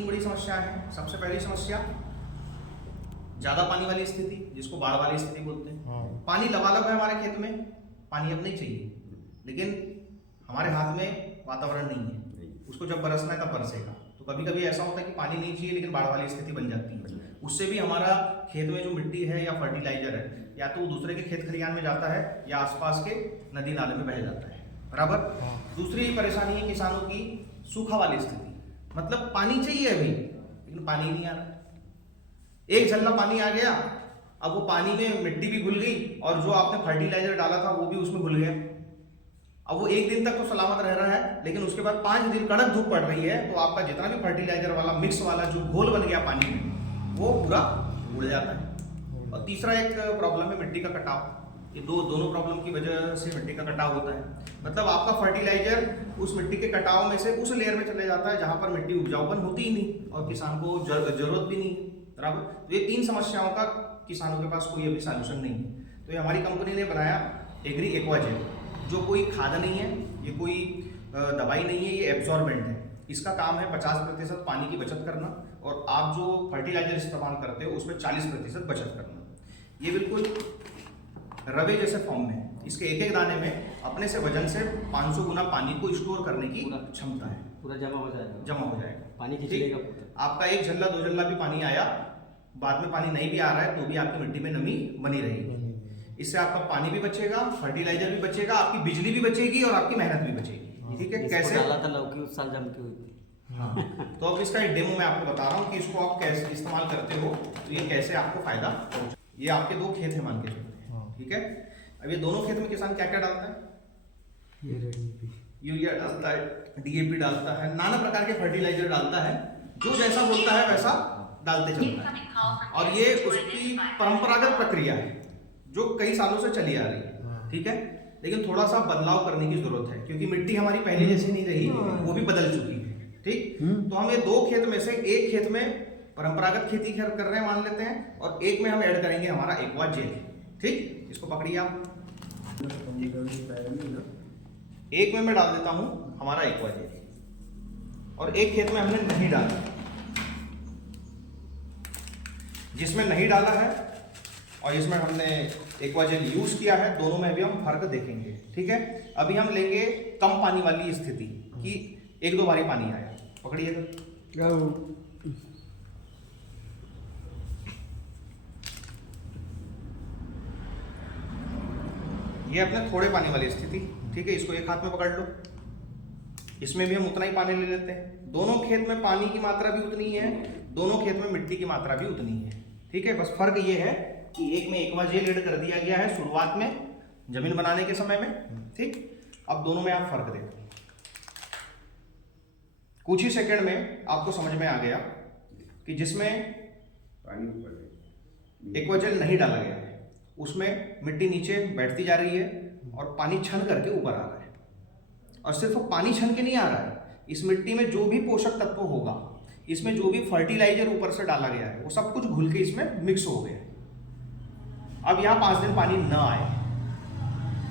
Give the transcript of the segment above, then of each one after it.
तीन बड़ी समस्याएं हैं। सबसे पहली समस्या ज्यादा पानी वाली स्थिति, जिसको बाढ़ वाली स्थिति बोलते हैं। पानी लबालब है हमारे खेत में, पानी अब नहीं चाहिए, लेकिन हमारे हाथ में वातावरण नहीं है, उसको जब बरसना है तब बरसेगा। तो कभी कभी ऐसा होता है कि पानी नहीं चाहिए लेकिन बाढ़ वाली स्थिति बन जाती है। उससे भी हमारा खेत में जो मिट्टी है या फर्टिलाइजर है, या तो दूसरे के खेत खलिहान में जाता है या आसपास के नदी नाले में बह जाता है। बराबर। दूसरी परेशानी है किसानों की सूखा वाली स्थिति, मतलब पानी चाहिए अभी लेकिन पानी नहीं आ रहा। एक झल्ला पानी आ गया, अब वो पानी में मिट्टी भी घुल गई और जो आपने फर्टिलाइजर डाला था वो भी उसमें घुल गया। अब वो एक दिन तक तो सलामत रह रहा है, लेकिन उसके बाद 5 दिन कड़क धूप पड़ रही है तो आपका जितना भी फर्टिलाइजर वाला मिक्स वाला जो घोल बन गया पानी में, वो पूरा उड़ जाता है। और तीसरा एक प्रॉब्लम है मिट्टी का कटाव। ये दोनों प्रॉब्लम की वजह से मिट्टी का कटाव होता है। मतलब आपका फर्टिलाइजर उस मिट्टी के कटाव में से उस लेयर में चले जाता है जहां पर मिट्टी उपजाऊपन होती ही नहीं और किसान को जरूरत भी नहीं है। बराबर। तो ये तीन समस्याओं का किसानों के पास कोई अभी सॉल्यूशन नहीं है। तो ये हमारी कंपनी ने बनाया एग्री एक्वाजेल, जो कोई खाद नहीं है, ये कोई दवाई नहीं है, ये एब्जॉर्बेंट है। इसका काम है 50% पानी की बचत करना और आप जो फर्टिलाइजर इस्तेमाल करते हो उसमें 40% बचत करना। ये बिल्कुल रवे जैसे फॉर्म में है। इसके एक एक दाने में अपने से वजन से 500 गुना पानी को स्टोर करने की क्षमता है। पूरा जमा हो जाएगा, पानी खींचेगा। आपका एक झल्ला 2 झल्ला भी पानी आया, बाद में पानी नहीं भी आ रहा है तो भी आपकी मिट्टी में नमी बनी रहेगी। इससे आपका पानी भी बचेगा, फर्टिलाइजर भी बचेगा, आपकी बिजली भी बचेगी और आपकी मेहनत भी बचेगी। ठीक है। कैसे डाला था लौकी उस साल जम के हुई थी। हाँ, तो अब इसका एक डेमो मैं आपको बता रहा हूँ कि इसको आप कैसे इस्तेमाल करते हो तो ये कैसे आपको फायदा पहुंचे। ये आपके 2 खेत है मान के चलते हैं। ठीक है। अब ये दोनों खेत में किसान क्या क्या डालता है? यूरिया डालता है, डीएपी डालता है, नाना प्रकार के फर्टिलाइजर डालता है, जो जैसा बोलता है वैसा डालते चलता है। और ये उसकी परंपरागत प्रक्रिया है जो कई सालों से चली आ रही है। ठीक है। लेकिन थोड़ा सा बदलाव करने की जरूरत है क्योंकि मिट्टी हमारी पहले जैसी नहीं रही, वो भी बदल चुकी है। ठीक। तो हम ये 2 खेत में से एक खेत में परंपरागत खेती कर रहे हैं मान लेते हैं, और एक में हम ऐड करेंगे हमारा एक्वाजेल। ठीक। इसको पकड़िए आप। एक में मैं डाल देता हूं हमारा एक्वाजेल और एक खेत में हमने नहीं डाला। जिसमें नहीं डाला है और जिसमें हमने एक्वाजेल यूज किया है, दोनों में भी हम फर्क देखेंगे। ठीक है। अभी हम लेंगे कम पानी वाली स्थिति कि 1-2 बारी पानी आया। पकड़िएगा। ये अपने थोड़े पानी वाली स्थिति। ठीक है। इसको एक हाथ में पकड़ लो। इसमें भी हम उतना ही पानी ले लेते हैं। दोनों खेत में पानी की मात्रा भी उतनी है, दोनों खेत में मिट्टी की मात्रा भी उतनी है। ठीक है। बस फर्क ये है कि एक में एक्वाजेल ऐड कर दिया गया है शुरुआत में जमीन बनाने के समय में। ठीक। अब दोनों में आप फर्क देखो। कुछ ही सेकंड में आपको समझ में आ गया कि जिसमें एक्वाजेल नहीं डाला गया है उसमें मिट्टी नीचे बैठती जा रही है और पानी छन करके ऊपर आ रहा है। और सिर्फ पानी छन के नहीं आ रहा है, इस मिट्टी में जो भी पोषक तत्व होगा, इसमें जो भी फर्टिलाइजर ऊपर से डाला गया है, वो सब कुछ घुल के इसमें मिक्स हो गया है। अब यहाँ 5 दिन पानी न आए,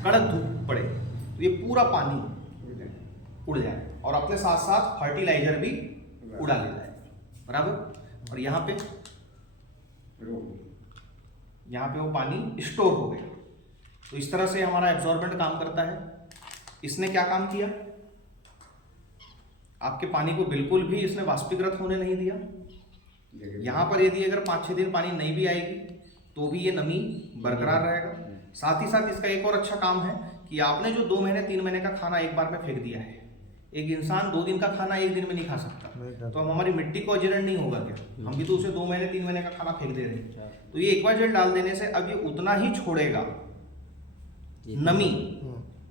कड़क धूप पड़े, तो ये पूरा पानी उड़ जाए और अपने साथ साथ फर्टिलाइजर भी उड़ा लेता है। बराबर। और यहाँ पे वो पानी स्टोर हो गया। तो इस तरह से हमारा एब्जॉर्बेंट काम करता है। इसने क्या काम किया? आपके पानी को बिल्कुल भी इसने वाष्पीकृत होने नहीं दिया। यहाँ पर यदि अगर 5-6 दिन पानी नहीं भी आएगी तो भी ये नमी बरकरार रहेगा। साथ ही साथ इसका एक और अच्छा काम है कि आपने जो 2 महीने 3 महीने का खाना एक बार में फेंक दिया है, एक इंसान 2 दिन का खाना 1 दिन में नहीं खा सकता, तो हमारी मिट्टी को अजीर्ण नहीं होगा क्या? हम भी तो उसे 2 महीने 3 महीने का खाना फेंक दे रहे हैं। तो ये एक्वाजेल डाल देने से अब ये उतना ही छोड़ेगा नमी,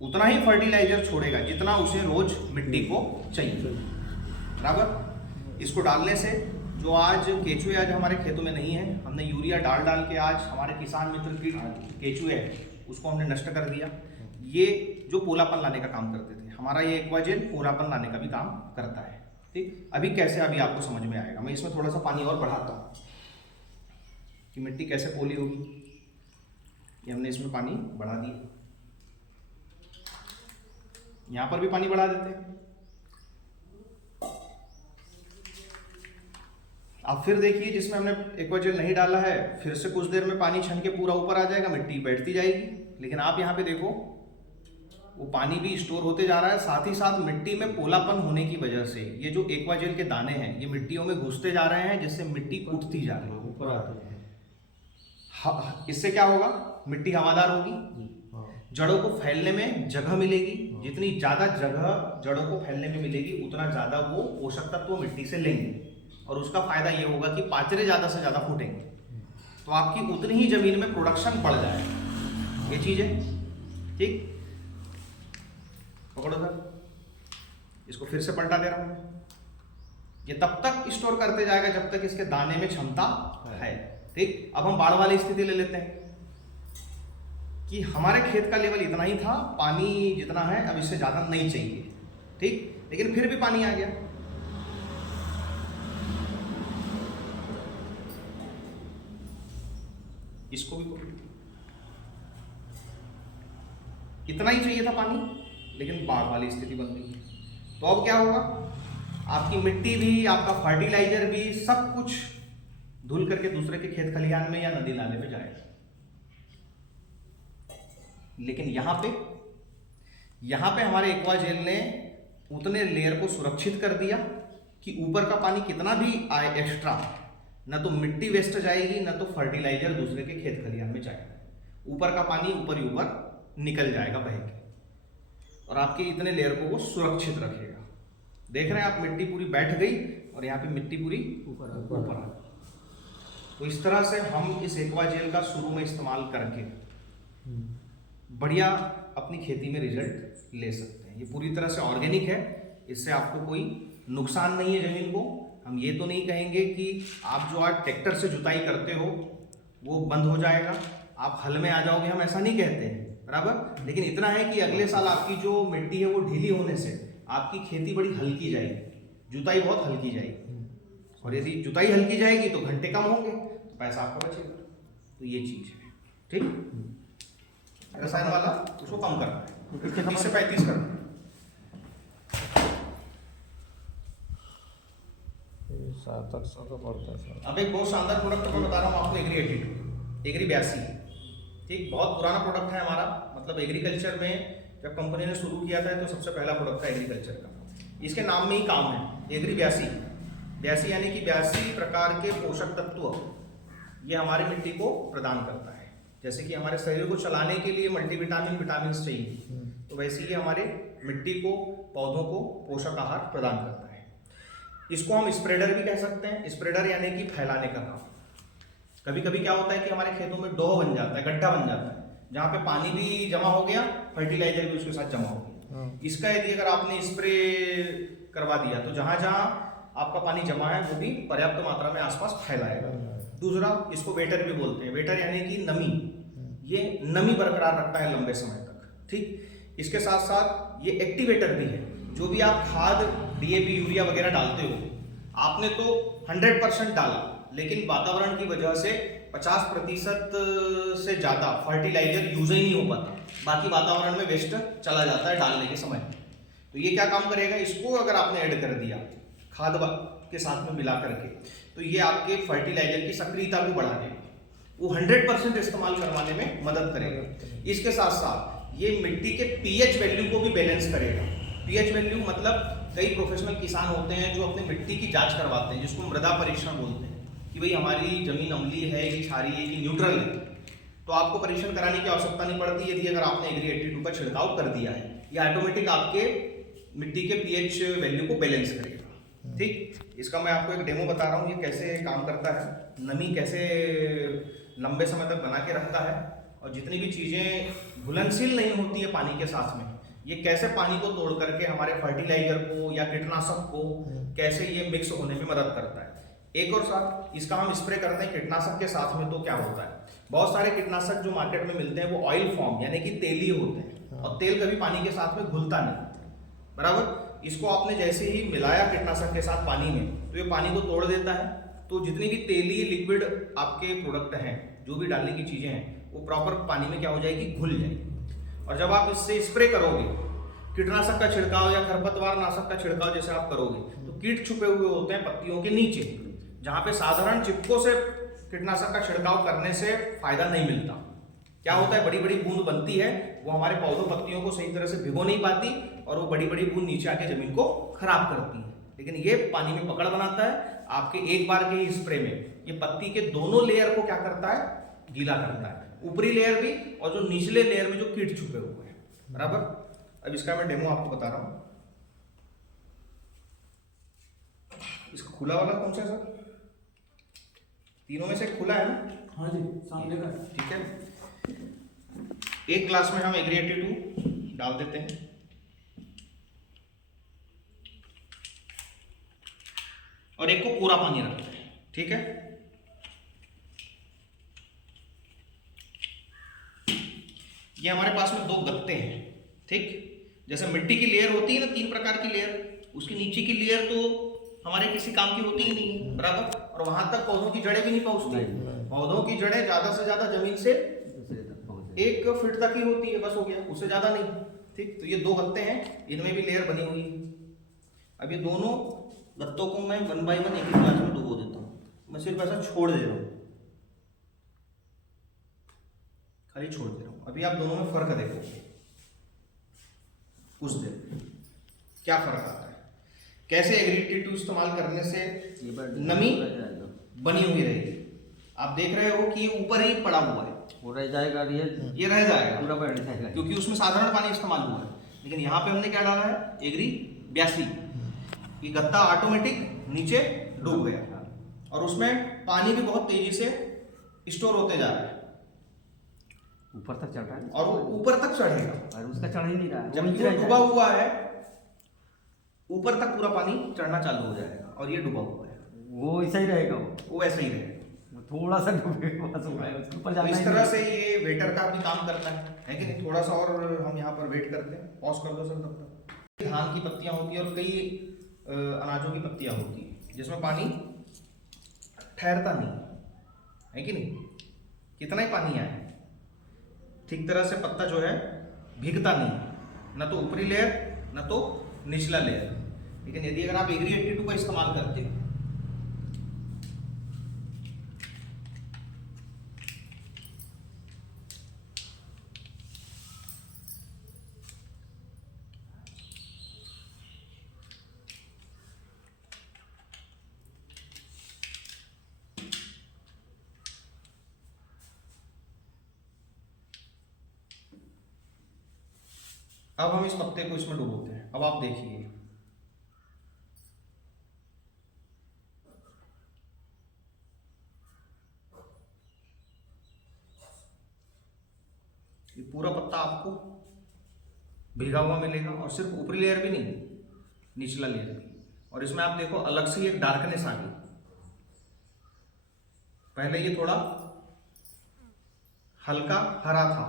उतना ही फर्टिलाइजर छोड़ेगा जितना उसे रोज मिट्टी को चाहिए। बराबर। इसको डालने से जो आज केचुए आज हमारे खेतों में नहीं है, हमने यूरिया डाल के आज हमारे किसान मित्र की केचुए है उसको हमने नष्ट कर दिया। ये जो पोलापन लाने का काम करते थे, हमारा ये एक्वाजेल पोलापन लाने का भी काम करता है। ठीक। अभी कैसे अभी आपको समझ में आएगा। मैं इसमें थोड़ा सा पानी और बढ़ाता हूँ कि मिट्टी कैसे पोली होगी। ये हमने इसमें पानी बढ़ा दिया, यहाँ पर भी पानी बढ़ा देते हैं। अब फिर देखिए जिसमें हमने एक्वाजेल नहीं डाला है, फिर से कुछ देर में पानी छन के पूरा ऊपर आ जाएगा, मिट्टी बैठती जाएगी। लेकिन आप यहाँ पे देखो वो पानी भी स्टोर होते जा रहा है, साथ ही साथ मिट्टी में पोलापन होने की वजह से ये जो एक्वाजेल के दाने हैं ये मिट्टियों में घुसते जा रहे हैं, जिससे मिट्टी उठती जा रही है, ऊपर आते हैं। इससे क्या होगा, मिट्टी हवादार होगी, जड़ों को फैलने में जगह मिलेगी। जितनी ज्यादा जगह जड़ों को फैलने में मिलेगी उतना ज्यादा वो पोषक तत्व मिट्टी से लेंगे, और उसका फायदा ये होगा कि पाचरे ज्यादा से ज्यादा फूटेंगे, तो आपकी उतनी ही जमीन में प्रोडक्शन बढ़ जाएगा। ये चीज है, ठीक। पकड़ो सर, इसको फिर से पलटा दे रहा हूं। ये तब तक स्टोर करते जाएगा जब तक इसके दाने में क्षमता है, ठीक। अब हम बाढ़ वाली स्थिति ले लेते हैं कि हमारे खेत का लेवल इतना ही था, पानी जितना है अब इससे ज्यादा नहीं चाहिए, ठीक, लेकिन फिर भी पानी आ गया। इसको भी इतना ही चाहिए था पानी, लेकिन बाढ़ वाली स्थिति बन गई। तो अब क्या होगा, आपकी मिट्टी भी, आपका फर्टिलाइजर भी, सब कुछ धुल करके दूसरे के खेत खलिहान में या नदी नाले में जाएगा। लेकिन यहां पे हमारे एक्वाजेल ने उतने लेयर को सुरक्षित कर दिया कि ऊपर का पानी कितना भी आए एक्स्ट्रा, ना तो मिट्टी वेस्ट जाएगी, ना तो फर्टिलाइजर दूसरे के खेत खलिहान में जाएगा। ऊपर का पानी ऊपर ही ऊपर निकल जाएगा बह के, और आपके इतने लेयर को वो सुरक्षित रखेगा। देख रहे हैं आप, मिट्टी पूरी बैठ गई और यहाँ पे मिट्टी पूरी ऊपर आ गई। तो इस तरह से हम इस एक्वाजेल का शुरू में इस्तेमाल करके बढ़िया अपनी खेती में रिजल्ट ले सकते हैं। ये पूरी तरह से ऑर्गेनिक है, इससे आपको कोई नुकसान नहीं है जमीन को। हम ये तो नहीं कहेंगे कि आप जो आज ट्रैक्टर से जुताई करते हो वो बंद हो जाएगा, आप हल में आ जाओगे, हम ऐसा नहीं कहते हैं, बराबर। लेकिन इतना है कि अगले साल आपकी जो मिट्टी है वो ढीली होने से आपकी खेती बड़ी हल्की जाएगी, जुताई बहुत हल्की जाएगी, और यदि जुताई हल्की जाएगी तो घंटे कम होंगे, तो पैसा आपका बचेगा। तो ये चीज है, ठीक। रसायन वाला उसको कम करना है, 30 से 35 करना है। 700 का पड़ता है सर। अब एक बहुत शानदार प्रोडक्ट मैं बता रहा हूँ आपको, एग्री 82, एग्री 82, ठीक। बहुत पुराना प्रोडक्ट है हमारा, मतलब एग्रीकल्चर में जब कंपनी ने शुरू किया था तो सबसे पहला प्रोडक्ट था एग्रीकल्चर का। इसके नाम में ही काम है, एग्री 82, 82 यानी कि 82 प्रकार के पोषक तत्व ये हमारी मिट्टी को प्रदान करता है। जैसे कि हमारे शरीर को चलाने के लिए मल्टीविटामिन, विटामिन चाहिए, तो वैसे ही हमारे मिट्टी को, पौधों को पोषक आहार प्रदान करता है। इसको हम स्प्रेडर भी कह सकते हैं। स्प्रेडर यानी कि फैलाने का काम। कभी कभी क्या होता है कि हमारे खेतों में डोह बन जाता है, गड्ढा बन जाता है, जहाँ पे पानी भी जमा हो गया, फर्टिलाइजर भी उसके साथ जमा हो गया। इसका यदि अगर आपने स्प्रे करवा दिया तो जहां जहां आपका पानी जमा है वो भी पर्याप्त मात्रा में आसपास फैलाएगा। दूसरा, इसको वेटर भी बोलते हैं। वेटर यानी कि नमी, ये नमी बरकरार रखता है लंबे समय तक, ठीक। इसके साथ साथ ये एक्टिवेटर भी है। जो भी आप खाद, डीएपी, यूरिया वगैरह डालते हो, आपने तो 100% डाला, लेकिन वातावरण की वजह से 50% से ज़्यादा फर्टिलाइजर यूज ही नहीं हो पाता, बाकी वातावरण में वेस्ट चला जाता है डालने के समय। तो ये क्या काम करेगा, इसको अगर आपने ऐड कर दिया खाद के साथ में मिला करके, तो ये आपके फर्टिलाइजर की सक्रियता को बढ़ा देगा, वो 100% इस्तेमाल करवाने में मदद करेगा। इसके साथ साथ ये मिट्टी के पीएच वैल्यू को भी बैलेंस करेगा। पीएच वैल्यू मतलब कई प्रोफेशनल किसान होते हैं जो अपनी मिट्टी की जांच करवाते हैं, जिसको मृदा परीक्षण बोलते हैं, कि भाई हमारी जमीन अम्लीय है कि क्षारीय है कि न्यूट्रल है। तो आपको परीक्षण कराने की आवश्यकता नहीं पड़ती यदि अगर आपने एग्री 82 का छिड़काव कर दिया है, ये ऑटोमेटिक आपके मिट्टी के पीएच वैल्यू को बैलेंस करेगा, ठीक। इसका मैं आपको एक डेमो बता रहा हूँ, ये कैसे काम करता है, नमी कैसे लंबे समय तक बना के रखता है, और जितनी भी चीज़ें घुलनशील नहीं होती है पानी के साथ में, ये कैसे पानी को तोड़ करके हमारे फर्टिलाइजर को या कीटनाशक को कैसे ये मिक्स होने में मदद करता है। एक और साथ इसका हम स्प्रे करते हैं कीटनाशक के साथ में, तो क्या होता है, बहुत सारे कीटनाशक जो मार्केट में मिलते हैं वो ऑयल फॉर्म यानी कि तेली होते हैं, और तेल कभी पानी के साथ में घुलता नहीं, बराबर। इसको आपने जैसे ही मिलाया कीटनाशक के साथ पानी में, तो ये पानी को तोड़ देता है। तो जितनी भी तेली लिक्विड आपके प्रोडक्ट हैं, जो भी डालने की चीजें हैं, वो प्रॉपर पानी में क्या हो जाएगी, घुल जाएगी। और जब आप इससे स्प्रे करोगे, कीटनाशक का छिड़काव या खरपतवार नाशक का छिड़काव जैसे आप करोगे, तो कीट छुपे हुए होते हैं पत्तियों के नीचे, जहाँ पे साधारण चिपको से कीटनाशक का छिड़काव करने से फायदा नहीं मिलता। क्या होता है, बड़ी बड़ी बूंद बनती है, वो हमारे पौधों पत्तियों को सही तरह से भिगो नहीं पाती और वो बड़ी बड़ी बूंद नीचे आके जमीन को खराब करती है। लेकिन ये पानी में पकड़ बनाता है। आपके एक बार के ही स्प्रे में ये पत्ती के दोनों लेयर को क्या करता है, गीला करता है, ऊपरी लेयर भी और जो निचले लेयर में जो कीट छुपे हुए हैं। बराबर। अब इसका मैं डेमो आपको बता रहा हूं। इसका खुला वाला कौन सा है सर? तीनों में से खुला है ना? हाँ जी, सामने का। ठीक है, एक ग्लास में हम एग्री 82 डाल देते हैं और एक को पूरा पानी रखते हैं। ठीक है, ये हमारे पास में 2 गत्ते हैं। ठीक, जैसे मिट्टी की लेयर होती है ना, 3 प्रकार की लेयर, उसकी नीचे की लेयर तो हमारे किसी काम की होती ही नहीं है। बराबर। और वहां तक पौधों की जड़ें भी नहीं पहुंचती। पौधों की जड़ें ज्यादा से ज्यादा जमीन से 1 फीट तक ही होती है, बस हो गया, उससे ज्यादा नहीं। ठीक, तो ये 2 गत्ते हैं, इनमें भी लेयर बनी हुई है। अब ये दोनों गत्तों को मैं 1 बाय 1 एक ग्लास में डुबो देता हूँ। मैं सिर्फ ऐसा छोड़ दे रहा हूँ, खाली छोड़ दे रहा हूँ। अभी आप दोनों में फर्क देखो, कुछ देर क्या फर्क आता है, कैसे एग्री 82 इस्तेमाल करने से नमी बनी हुई रहेगी। आप देख रहे हो कि ये ऊपर ही पड़ा हुआ है, वो रह जाएगा, ये रह जाएगा पूरा बैठ जाएगा, क्योंकि उसमें साधारण पानी इस्तेमाल हुआ है। लेकिन यहाँ पे हमने क्या डाला है, एग्री 82। ये गत्ता ऑटोमेटिक नीचे डूब गया और उसमें पानी भी बहुत तेजी से स्टोर होते जा रहा है, ऊपर तक चढ़ रहा है और वो ऊपर तक चढ़ेगा। और उसका चढ़ ही नहीं रहा है, जब ये डूबा हुआ है, ऊपर तक पूरा पानी चढ़ना चालू हो जाएगा और ये डूबा हुआ है, वो ऐसा ही रहेगा, वो ऐसा ही रहेगा। थोड़ा सा डूबेगा, बस हो रहा है, उसके ऊपर जाना इस ही तरह नहीं। से ये वेटर का भी काम करता है कि नहीं? थोड़ा सा और हम यहाँ पर वेट करते हैं, पॉज कर दो सर तब तक। धान की पत्तियां होती है और कई अनाजों की पत्तियां होती है जिसमें पानी ठहरता नहीं है कि नहीं, कितना ही पानी आए ठीक तरह से पत्ता जो है भीगता नहीं, न तो ऊपरी लेयर न तो निचला लेयर। लेकिन यदि अगर आप एग्री 82 का इस्तेमाल करते हो, अब हम इस पत्ते को इसमें डुबोते हैं। अब आप देखिए, ये पूरा पत्ता आपको भीगा हुआ मिलेगा और सिर्फ ऊपरी लेयर भी नहीं, निचला लेयर भी। और इसमें आप देखो अलग से एक डार्कनेस आ गई। पहले ये थोड़ा हल्का हरा था,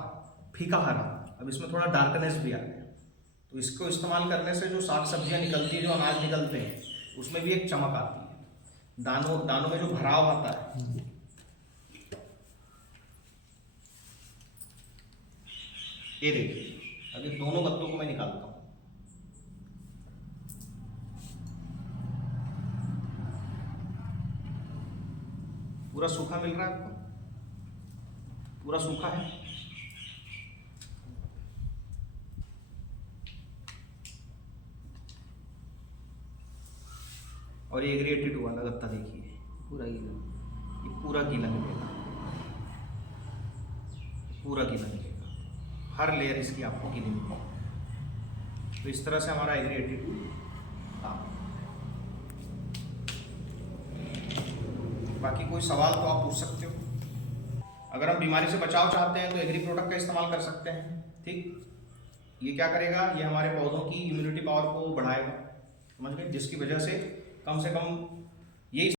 फीका हरा, अब इसमें थोड़ा डार्कनेस भी आ गया। तो इसको इस्तेमाल करने से जो साग सब्जियां निकलती है, जो अनाज निकलते हैं, उसमें भी एक चमक आती है, दानों में जो भराव आता है। ये देखिए, अब ये दोनों पत्तों को मैं निकालता हूं। पूरा सूखा मिल रहा है आपको, पूरा सूखा है। और ये एग्री 82 वाला गत्ता देखिए, पूरा गीला, ये पूरा गीला मिलेगा, पूरा गीला मिलेगा, हर लेयर इसकी आपको गीली मिलेगी। तो इस तरह से हमारा एग्री 82 काम। बाकी कोई सवाल तो आप पूछ सकते हो। अगर हम बीमारी से बचाव चाहते हैं तो एग्री प्रोडक्ट का इस्तेमाल कर सकते हैं। ठीक, ये क्या करेगा, ये हमारे पौधों की इम्यूनिटी पावर को बढ़ाएगा, समझ गए, जिसकी वजह से कम ये